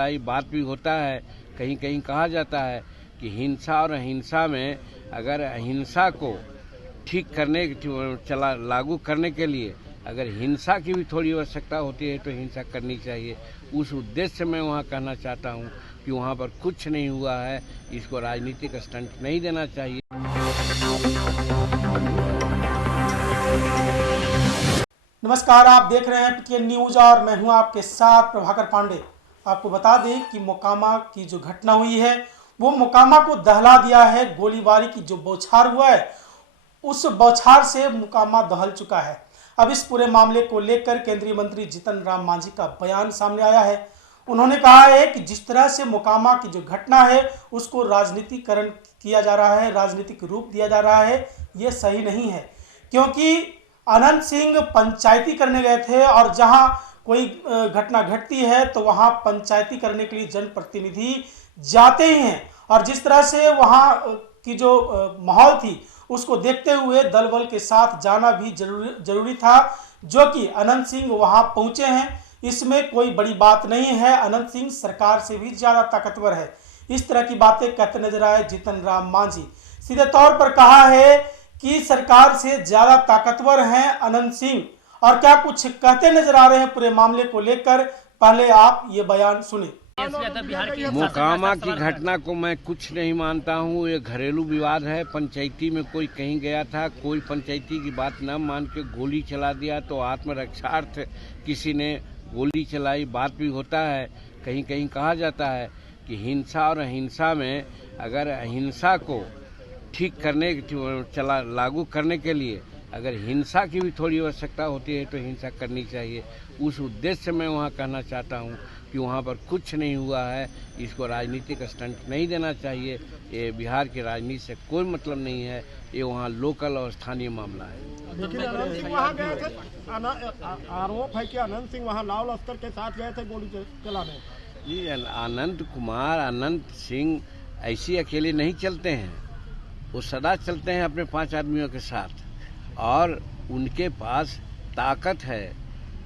बात भी होता है, कहीं कहीं कहा जाता है कि हिंसा और अहिंसा में अगर अहिंसा को ठीक करने लागू करने के लिए अगर हिंसा की भी थोड़ी आवश्यकता होती है तो हिंसा करनी चाहिए। उस उद्देश्य से मैं वहाँ कहना चाहता हूँ कि वहाँ पर कुछ नहीं हुआ है, इसको राजनीतिक स्टंट नहीं देना चाहिए। नमस्कार, आप देख रहे हैं पीटीएन न्यूज और मैं हूं आपके साथ प्रभाकर पांडे। आपको बता दें कि मोकामा की जो घटना हुई है वो मोकामा को दहला दिया है। गोलीबारी की जो बौछार हुआ है उस बौछार से मोकामा दहल चुका है। अब इस पूरे मामले को लेकर केंद्रीय मंत्री जीतन राम मांझी का बयान सामने आया है। उन्होंने कहा है कि जिस तरह से मोकामा की जो घटना है उसको राजनीतिकरण किया जा रहा है, राजनीतिक रूप दिया जा रहा है, ये सही नहीं है। क्योंकि अनंत सिंह पंचायती करने गए थे और जहां कोई घटना घटती है तो वहां पंचायती करने के लिए जनप्रतिनिधि जाते ही हैं। और जिस तरह से वहां की जो माहौल थी उसको देखते हुए दल बल के साथ जाना भी जरूरी था, जो कि अनंत सिंह वहां पहुंचे हैं। इसमें कोई बड़ी बात नहीं है। अनंत सिंह सरकार से भी ज्यादा ताकतवर है। इस तरह की बातें कहते नजर आए जीतन राम मांझी। सीधे तौर पर कहा है कि सरकार से ज्यादा ताकतवर हैं अनंत सिंह। और क्या कुछ कहते नजर आ रहे हैं पूरे मामले को लेकर, पहले आप ये बयान सुने। मोकामा की घटना को मैं कुछ नहीं मानता हूँ। ये घरेलू विवाद है। पंचायती में कोई कहीं गया था, कोई पंचायती की बात न मान के गोली चला दिया तो आत्मरक्षार्थ किसी ने गोली चलाई। बात भी होता है, कहीं कहीं कहा जाता है कि हिंसा और अहिंसा में अगर अहिंसा को ठीक करने लागू करने के लिए अगर हिंसा की भी थोड़ी आवश्यकता होती है तो हिंसा करनी चाहिए। उस उद्देश्य से मैं वहाँ कहना चाहता हूँ कि वहाँ पर कुछ नहीं हुआ है, इसको राजनीतिक स्टंट नहीं देना चाहिए। ये बिहार की राजनीति से कोई मतलब नहीं है, ये वहाँ लोकल और स्थानीय मामला है। लेकिन अनंत सिंह वहाँ गए थे, आरोप है कि अनंत सिंह वहाँ लाव लश्कर के साथ गए थे गोली चलाने। जी, अनंत सिंह ऐसे अकेले नहीं चलते हैं, वो सदा चलते हैं अपने 5 आदमियों के साथ और उनके पास ताकत है।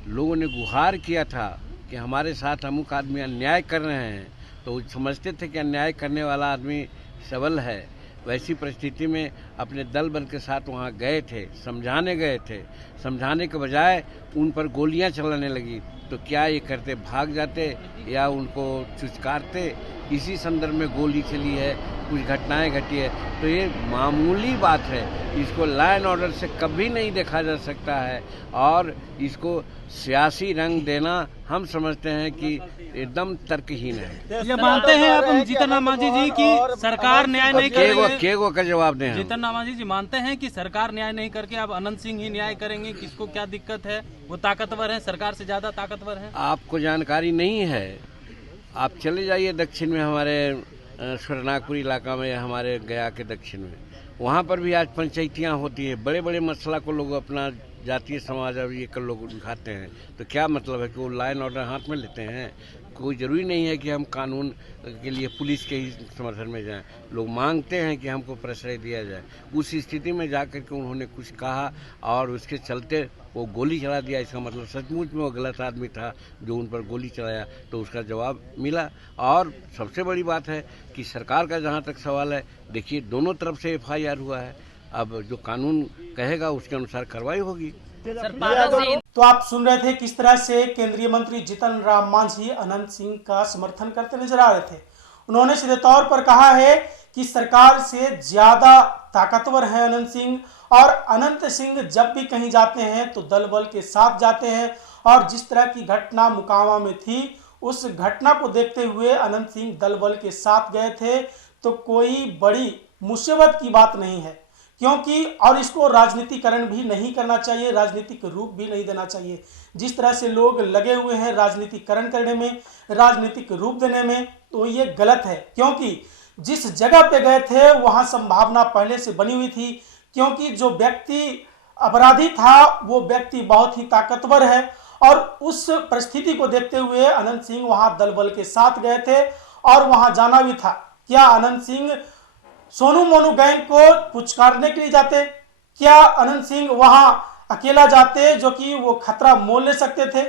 लोगों ने गुहार किया था कि हमारे साथ अमुक आदमी अन्याय कर रहे हैं, तो समझते थे कि अन्याय करने वाला आदमी सबल है। वैसी परिस्थिति में अपने दल बल के साथ वहाँ गए थे, समझाने गए थे। समझाने के बजाय उन पर गोलियां चलाने लगी तो क्या ये करते, भाग जाते या उनको चुचकारते। इसी संदर्भ में गोली चली है, कुछ घटनाएं घटी है, तो ये मामूली बात है। इसको लॉ एंड ऑर्डर से कभी नहीं देखा जा सकता है और इसको सियासी रंग देना हम समझते हैं कि एकदम तर्कहीन है। ये मानते हैं आप जीतन राम मांझी जी की सरकार न्याय नहीं करेगी? केगो का जवाब दें। जीतन राम मांझी जी मानते हैं कि सरकार न्याय नहीं करके अब अनंत सिंह ही न्याय करेंगे? किसको क्या दिक्कत है? वो ताकतवर है, सरकार से ज्यादा ताकतवर है। आपको जानकारी नहीं है, आप चले जाइए दक्षिण में, हमारे सुरनागपुर इलाका में, हमारे गया के दक्षिण में, वहाँ पर भी आज पंचायतियाँ होती है। बड़े बड़े मसला को लोग अपना जातीय समाज और ये कर लोग उठाते हैं, तो क्या मतलब है कि वो लॉ एंड ऑर्डर हाथ में लेते हैं? कोई ज़रूरी नहीं है कि हम कानून के लिए पुलिस के ही समर्थन में जाएं। लोग मांगते हैं कि हमको प्रश्रय दिया जाए। उस स्थिति में जाकर के उन्होंने कुछ कहा और उसके चलते वो गोली चला दिया। इसका मतलब सचमुच में वो गलत आदमी था जो उन पर गोली चलाया, तो उसका जवाब मिला। और सबसे बड़ी बात है कि सरकार का जहाँ तक सवाल है, देखिए दोनों तरफ से FIR हुआ है। अब जो कानून कहेगा उसके अनुसार कार्रवाई होगी। तो आप सुन रहे थे किस तरह से केंद्रीय मंत्री जीतन राम मांझी अनंत सिंह का समर्थन करते नजर आ रहे थे। उन्होंने सीधे तौर पर कहा है कि सरकार से ज्यादा ताकतवर है अनंत सिंह और अनंत सिंह जब भी कहीं जाते हैं तो दल बल के साथ जाते हैं। और जिस तरह की घटना मोकामा में थी उस घटना को देखते हुए अनंत सिंह दल बल के साथ गए थे, तो कोई बड़ी मुसीबत की बात नहीं है। क्योंकि और इसको राजनीतिकरण भी नहीं करना चाहिए, राजनीतिक रूप भी नहीं देना चाहिए। जिस तरह से लोग लगे हुए हैं राजनीतिकरण करने में, राजनीतिक रूप देने में, तो ये गलत है। क्योंकि जिस जगह पे गए थे वहां संभावना पहले से बनी हुई थी, क्योंकि जो व्यक्ति अपराधी था वो व्यक्ति बहुत ही ताकतवर है। और उस परिस्थिति को देखते हुए अनंत सिंह वहां दल बल के साथ गए थे और वहां जाना भी था। क्या अनंत सिंह सोनू मोनू गैंग को पुचकारने के लिए जाते? क्या अनंत सिंह वहां अकेला जाते जो कि वो खतरा मोल ले सकते थे?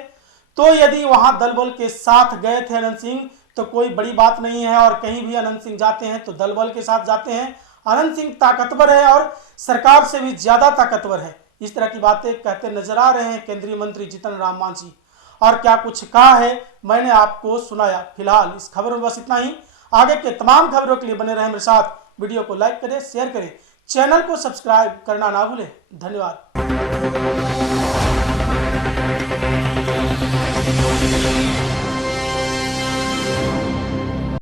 तो यदि वहां दल बल के साथ गए थे अनंत सिंह तो कोई बड़ी बात नहीं है और कहीं भी अनंत सिंह जाते हैं तो दल बल के साथ जाते हैं। अनंत सिंह ताकतवर है और सरकार से भी ज्यादा ताकतवर है, इस तरह की बातें कहते नजर आ रहे हैं केंद्रीय मंत्री जीतन राम मांझी। और क्या कुछ कहा है मैंने आपको सुनाया। फिलहाल इस खबर में बस इतना ही। आगे के तमाम खबरों के लिए बने रहें मेरे साथ। वीडियो को लाइक करें, शेयर करें, चैनल को सब्सक्राइब करना ना भूलें। धन्यवाद।